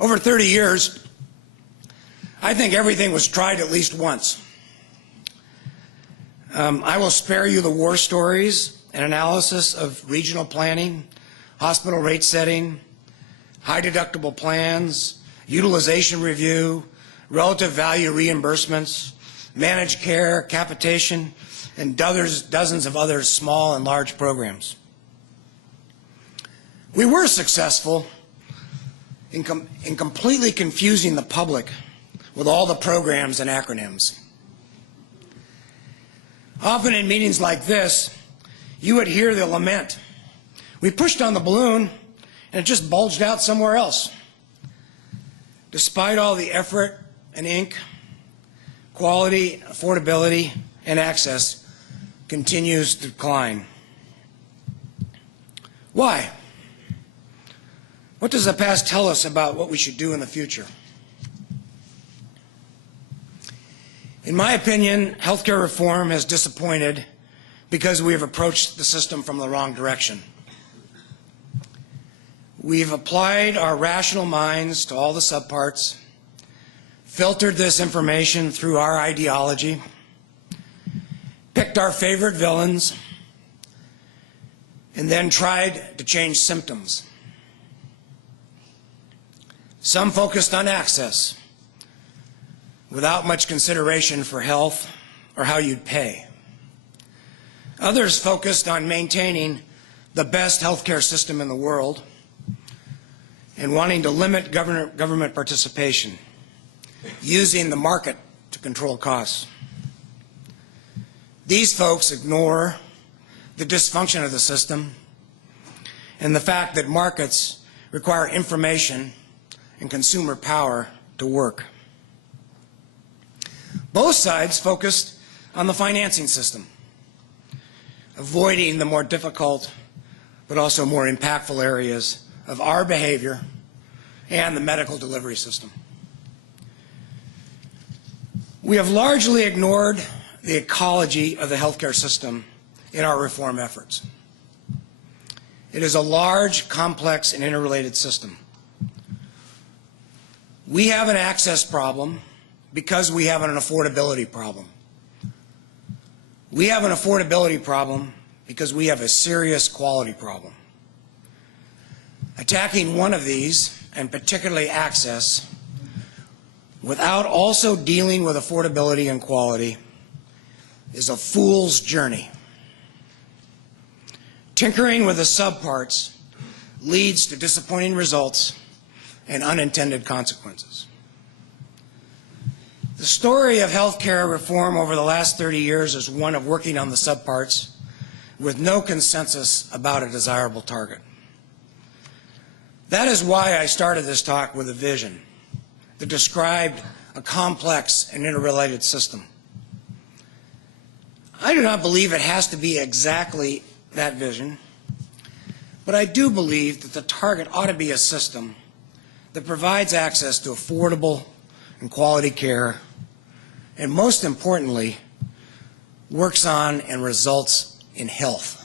Over 30 years, I think everything was tried at least once. I will spare you the war stories and analysis of regional planning, hospital rate setting, high deductible plans, utilization review, relative value reimbursements, managed care, capitation, and dozens of other small and large programs. We were successful in completely confusing the public with all the programs and acronyms. Often in meetings like this, you would hear the lament. We pushed on the balloon and it just bulged out somewhere else. Despite all the effort and ink, quality, affordability, and access continues to decline. Why? What does the past tell us about what we should do in the future? In my opinion, healthcare reform has disappointed because we have approached the system from the wrong direction. We've applied our rational minds to all the subparts, filtered this information through our ideology, picked our favorite villains, and then tried to change symptoms. Some focused on access, without much consideration for health or how you'd pay. Others focused on maintaining the best healthcare system in the world and wanting to limit government participation, using the market to control costs. These folks ignore the dysfunction of the system and the fact that markets require information and consumer power to work. Both sides focused on the financing system, avoiding the more difficult but also more impactful areas of our behavior and the medical delivery system. We have largely ignored the ecology of the healthcare system in our reform efforts. It is a large, complex, and interrelated system. We have an access problem because we have an affordability problem. We have an affordability problem because we have a serious quality problem. Attacking one of these, and particularly access, without also dealing with affordability and quality is a fool's journey. Tinkering with the subparts leads to disappointing results and unintended consequences. The story of healthcare reform over the last 30 years is one of working on the subparts with no consensus about a desirable target. That is why I started this talk with a vision that described a complex and interrelated system. I do not believe it has to be exactly that vision, but I do believe that the target ought to be a system that provides access to affordable and quality care, and most importantly, works on and results in health.